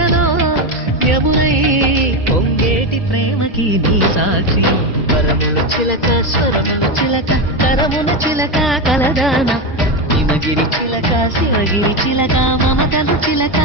ఎదలో యమునై పొంగేటి ప్రేమకి నీ సాక్షి వరములు చిలక స్వరములు చిలక కరమున చిలక కలదాన హిమగిరి చిలక శివగిరి చిలక మమతలు చిలక